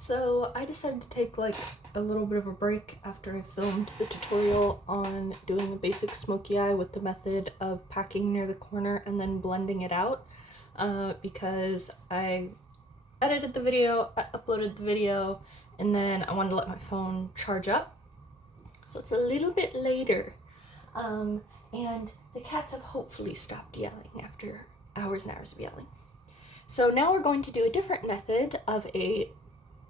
So I decided to take like a little bit of a break after I filmed the tutorial on doing a basic smoky eye with the method of packing near the corner and then blending it out because I edited the video, I uploaded the video, and then I wanted to let my phone charge up. So it's a little bit later. And the cats have hopefully stopped yelling after hours and hours of yelling. So now we're going to do a different method of a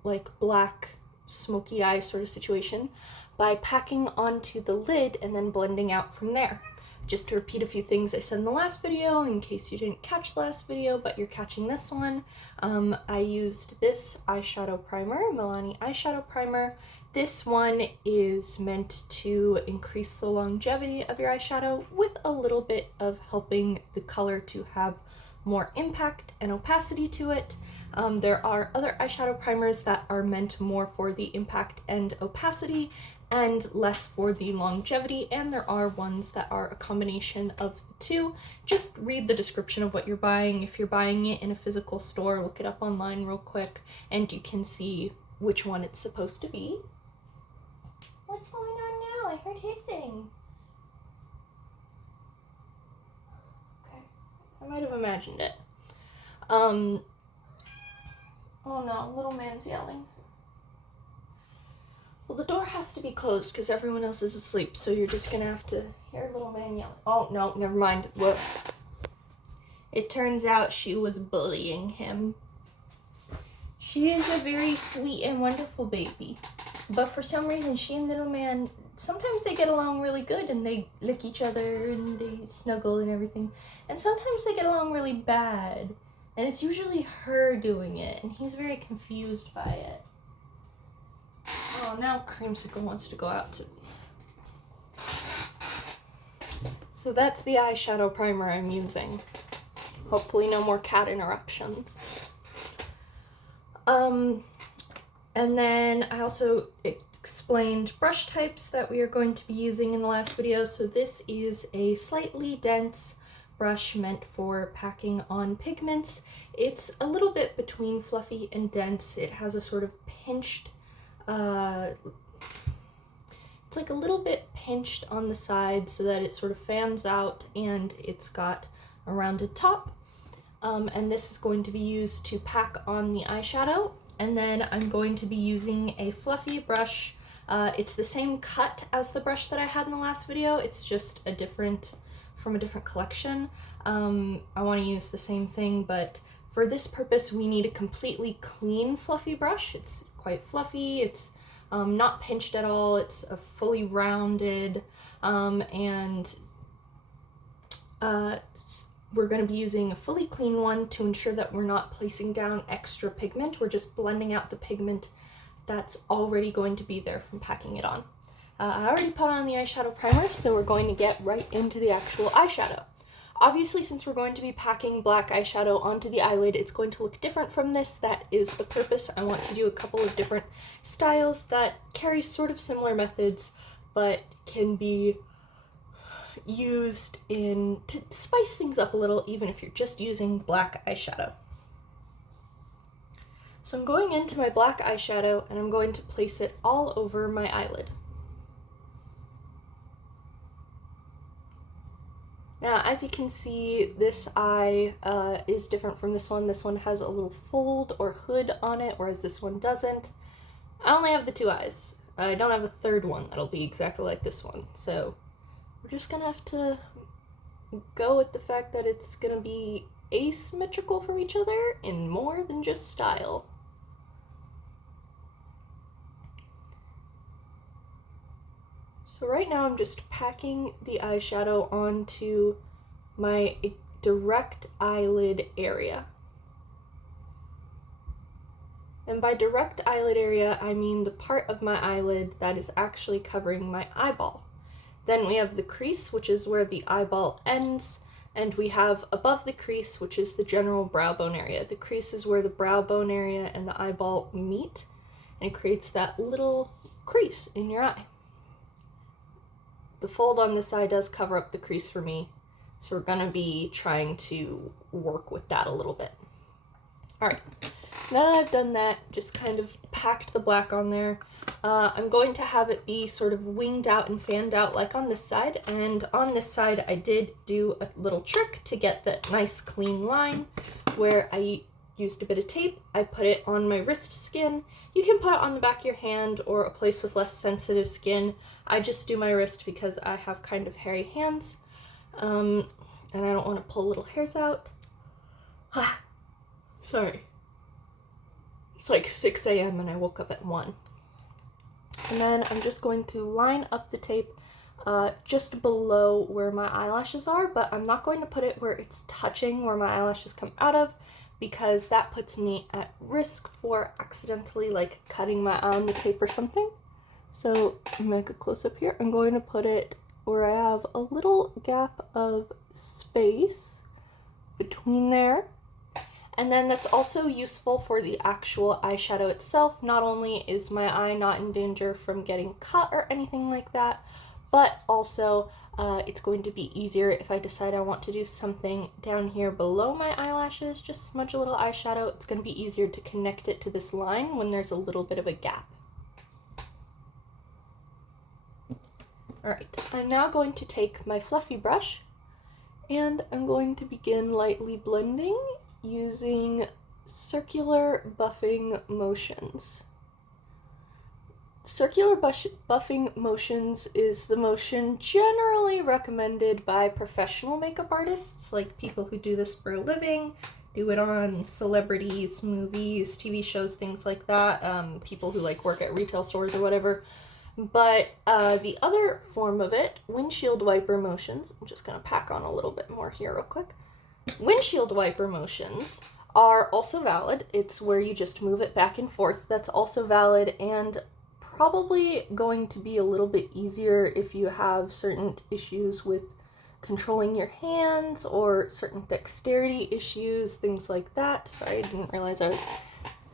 like black smoky eye sort of situation by packing onto the lid and then blending out from there. Just to repeat a few things I said in the last video in case you didn't catch the last video but you're catching this one. I used this eyeshadow primer, Milani eyeshadow primer. This one is meant to increase the longevity of your eyeshadow with a little bit of helping the color to have more impact and opacity to it. There are other eyeshadow primers that are meant more for the impact and opacity and less for the longevity, and there are ones that are a combination of the two. Just read the description of what you're buying. If you're buying it in a physical store, look it up online real quick and you can see which one it's supposed to be. What's going on now? I heard hissing. Okay, I might have imagined it. Oh no, little man's yelling. Well, the door has to be closed because everyone else is asleep, so you're just gonna have to hear little man yelling. Oh no, never mind. What? It turns out she was bullying him. She is a very sweet and wonderful baby, but for some reason she and little man, sometimes they get along really good and they lick each other and they snuggle and everything, and sometimes they get along really bad. And it's usually her doing it, and he's very confused by it. Oh, now Creamsicle wants to go out to... So that's the eyeshadow primer I'm using. Hopefully no more cat interruptions. And then I also explained brush types that we are going to be using in the last video. So this is a slightly dense brush meant for packing on pigments. It's a little bit between fluffy and dense. It has a sort of pinched, it's like a little bit pinched on the side so that it sort of fans out, and it's got a rounded top. And this is going to be used to pack on the eyeshadow. And then I'm going to be using a fluffy brush. It's the same cut as the brush that I had in the last video. It's just from a different collection. I want to use the same thing, but for this purpose we need a completely clean fluffy brush. It's quite fluffy, it's not pinched at all, it's a fully rounded, and we're going to be using a fully clean one to ensure that we're not placing down extra pigment. We're just blending out the pigment that's already going to be there from packing it on. I already put on the eyeshadow primer, so we're going to get right into the actual eyeshadow. Obviously, since we're going to be packing black eyeshadow onto the eyelid, it's going to look different from this. That is the purpose. I want to do a couple of different styles that carry sort of similar methods, but can be used to spice things up a little, even if you're just using black eyeshadow. So I'm going into my black eyeshadow, and I'm going to place it all over my eyelid. Now, as you can see, this eye is different from this one. This one has a little fold or hood on it, whereas this one doesn't. I only have the two eyes. I don't have a third one that'll be exactly like this one, so we're just gonna have to go with the fact that it's gonna be asymmetrical from each other in more than just style. So right now I'm just packing the eyeshadow onto my direct eyelid area. And by direct eyelid area, I mean the part of my eyelid that is actually covering my eyeball. Then we have the crease, which is where the eyeball ends, and we have above the crease, which is the general brow bone area. The crease is where the brow bone area and the eyeball meet, and it creates that little crease in your eye. The fold on this eye does cover up the crease for me, so we're gonna be trying to work with that a little bit. All right, now that I've done that, just kind of packed the black on there. I'm going to have it be sort of winged out and fanned out like on this side, and on this side I did do a little trick to get that nice clean line where I used a bit of tape. I put it on my wrist skin. You can put it on the back of your hand or a place with less sensitive skin. I just do my wrist because I have kind of hairy hands, and I don't want to pull little hairs out. Sorry. It's like 6 a.m. and I woke up at 1. And then I'm just going to line up the tape just below where my eyelashes are, but I'm not going to put it where it's touching where my eyelashes come out of, because that puts me at risk for accidentally like cutting my eye on the tape or something. So make a close up here. I'm going to put it where I have a little gap of space between there. And then that's also useful for the actual eyeshadow itself. Not only is my eye not in danger from getting cut or anything like that, but also it's going to be easier if I decide I want to do something down here below my eyelashes, just smudge a little eyeshadow. It's going to be easier to connect it to this line when there's a little bit of a gap. Alright, I'm now going to take my fluffy brush and I'm going to begin lightly blending using circular buffing motions. Circular buffing motions is the motion generally recommended by professional makeup artists, like people who do this for a living, do it on celebrities, movies, TV shows, things like that, people who like work at retail stores or whatever. But the other form of it, windshield wiper motions, I'm just going to pack on a little bit more here real quick. Windshield wiper motions are also valid. It's where you just move it back and forth. That's also valid and probably going to be a little bit easier if you have certain issues with controlling your hands or certain dexterity issues, things like that. Sorry, I didn't realize I was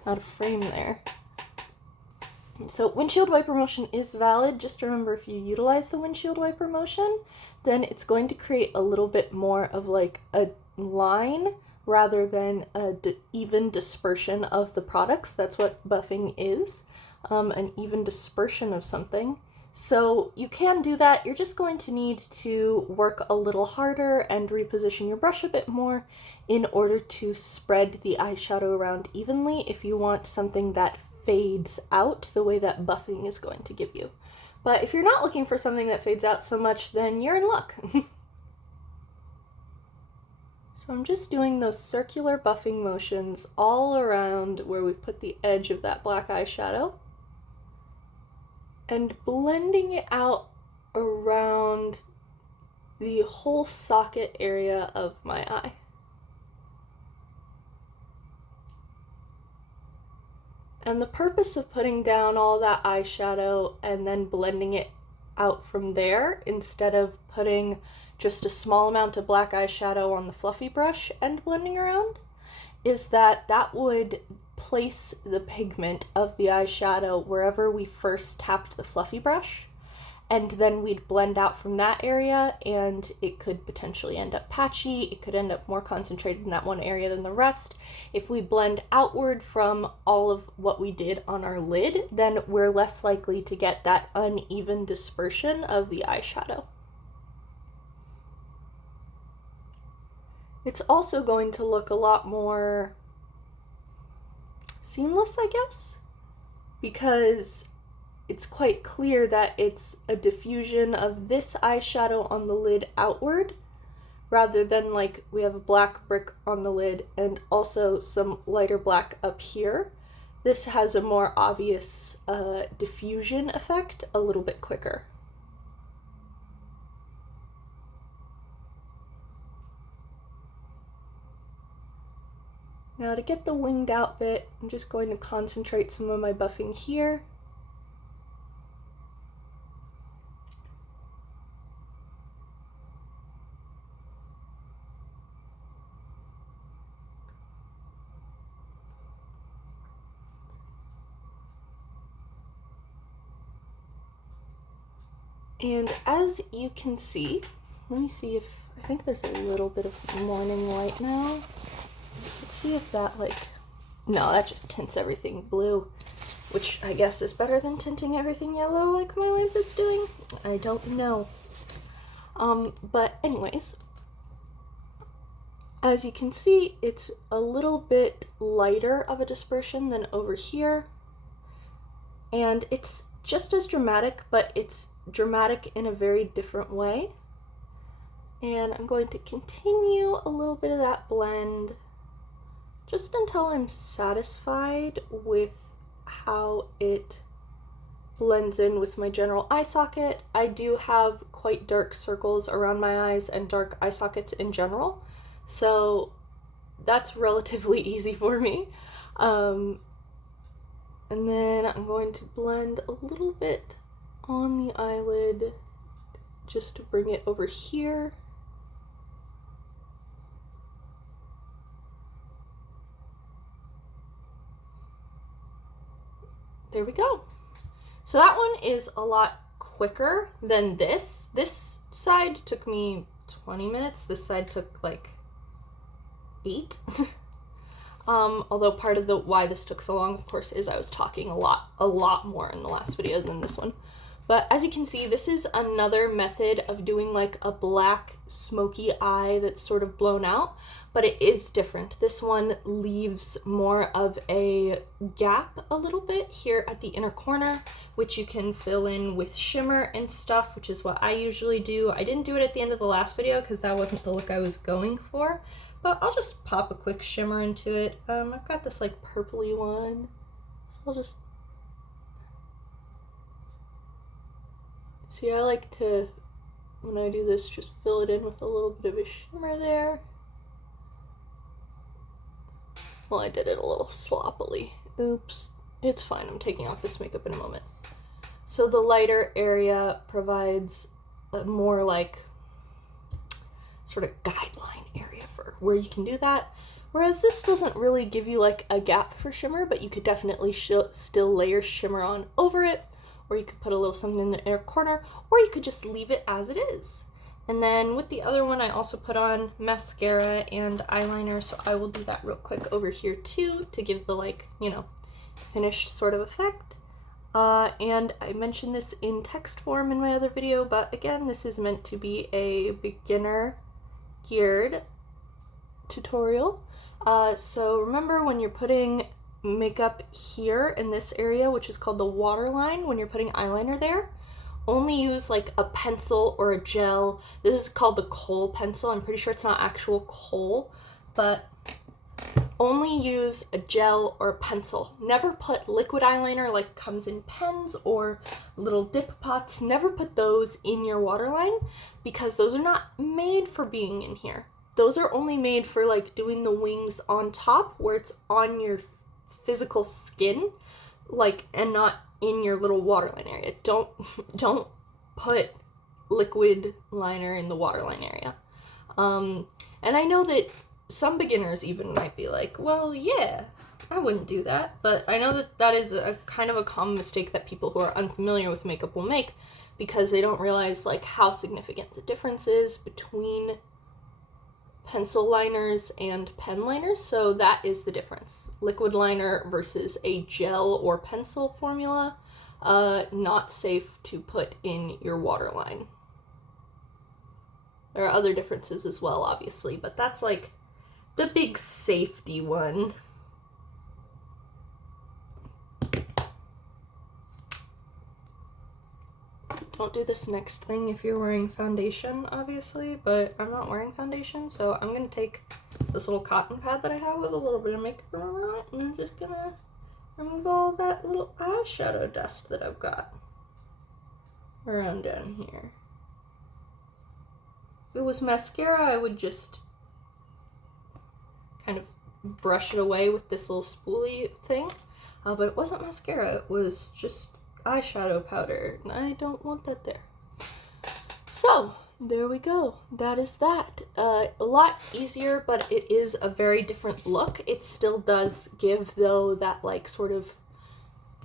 out of frame there. So windshield wiper motion is valid. Just remember, if you utilize the windshield wiper motion, then it's going to create a little bit more of like a line rather than even dispersion of the products. That's what buffing is, an even dispersion of something. So you can do that. You're just going to need to work a little harder and reposition your brush a bit more in order to spread the eyeshadow around evenly if you want something that fades out the way that buffing is going to give you. But if you're not looking for something that fades out so much, then you're in luck. So I'm just doing those circular buffing motions all around where we've put the edge of that black eyeshadow and blending it out around the whole socket area of my eye. And the purpose of putting down all that eyeshadow and then blending it out from there, instead of putting just a small amount of black eyeshadow on the fluffy brush and blending around, is that that would place the pigment of the eyeshadow wherever we first tapped the fluffy brush, and then we'd blend out from that area, and it could potentially end up patchy. It could end up more concentrated in that one area than the rest. If we blend outward from all of what we did on our lid, then we're less likely to get that uneven dispersion of the eyeshadow. It's also going to look a lot more seamless, I guess, because it's quite clear that it's a diffusion of this eyeshadow on the lid outward, rather than like we have a black brick on the lid and also some lighter black up here. This has a more obvious diffusion effect a little bit quicker. Now to get the winged out bit, I'm just going to concentrate some of my buffing here. And as you can see, let me see if, I think there's a little bit of morning light now. Let's see if that like No, that just tints everything blue, which I guess is better than tinting everything yellow like my lamp is doing. I don't know. But anyways, as you can see, it's a little bit lighter of a dispersion than over here. And it's just as dramatic, but it's dramatic in a very different way. And I'm going to continue a little bit of that blend just until I'm satisfied with how it blends in with my general eye socket. I do have quite dark circles around my eyes and dark eye sockets in general, so that's relatively easy for me. And then I'm going to blend a little bit on the eyelid just to bring it over here. There we go. So that one is a lot quicker than this. This side took me 20 minutes. This side took like 8. Although part of the why this took so long, of course, is I was talking a lot more in the last video than this one. But as you can see, this is another method of doing like a black smoky eye that's sort of blown out, but it is different. This one leaves more of a gap a little bit here at the inner corner, which you can fill in with shimmer and stuff, which is what I usually do. I didn't do it at the end of the last video because that wasn't the look I was going for, but I'll just pop a quick shimmer into it. I've got this like purpley one, so I'll just... See, I like to, when I do this, just fill it in with a little bit of a shimmer there. Well, I did it a little sloppily. Oops. It's fine. I'm taking off this makeup in a moment. So the lighter area provides a more like sort of guideline area for where you can do that. Whereas this doesn't really give you like a gap for shimmer, but you could definitely still layer shimmer on over it. Or you could put a little something in the inner corner, or you could just leave it as it is. And then with the other one, I also put on mascara and eyeliner, so I will do that real quick over here too, to give the like, you know, finished sort of effect. And I mentioned this in text form in my other video, but again, this is meant to be a beginner geared tutorial. So remember when you're putting makeup here in this area, which is called the waterline, when you're putting eyeliner there, only use like a pencil or a gel. This is called the kohl pencil. I'm pretty sure it's not actual kohl, but only use a gel or a pencil. Never put liquid eyeliner like comes in pens or little dip pots. Never put those in your waterline because those are not made for being in here. Those are only made for like doing the wings on top where it's on your physical skin, like, and not in your little waterline area. Don't put liquid liner in the waterline area. And I know that some beginners even might be like, well, yeah, I wouldn't do that, but I know that that is a kind of a common mistake that people who are unfamiliar with makeup will make because they don't realize like how significant the difference is between pencil liners and pen liners. So that is the difference. Liquid liner versus a gel or pencil formula, not safe to put in your waterline. There are other differences as well, obviously, but that's like the big safety one. Don't do this next thing if you're wearing foundation, obviously, but I'm not wearing foundation, so I'm going to take this little cotton pad that I have with a little bit of makeup on it, and I'm just going to remove all that little eyeshadow dust that I've got around down here. If it was mascara, I would just kind of brush it away with this little spoolie thing, but it wasn't mascara, it was just eyeshadow powder, and I don't want that there. So there we go. That is that. A lot easier, but it is a very different look. It still does give, though, that like sort of,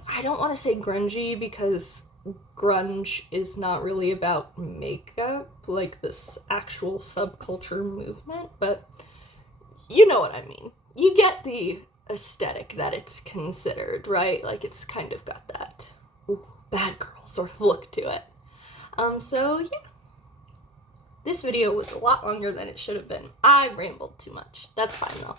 I don't want to say grungy because grunge is not really about makeup, like this actual subculture movement, but you know what I mean. You get the aesthetic that it's considered, right? Like, it's kind of got that, ooh, bad girl sort of look to it. So yeah. This video was a lot longer than it should have been. I rambled too much. That's fine though.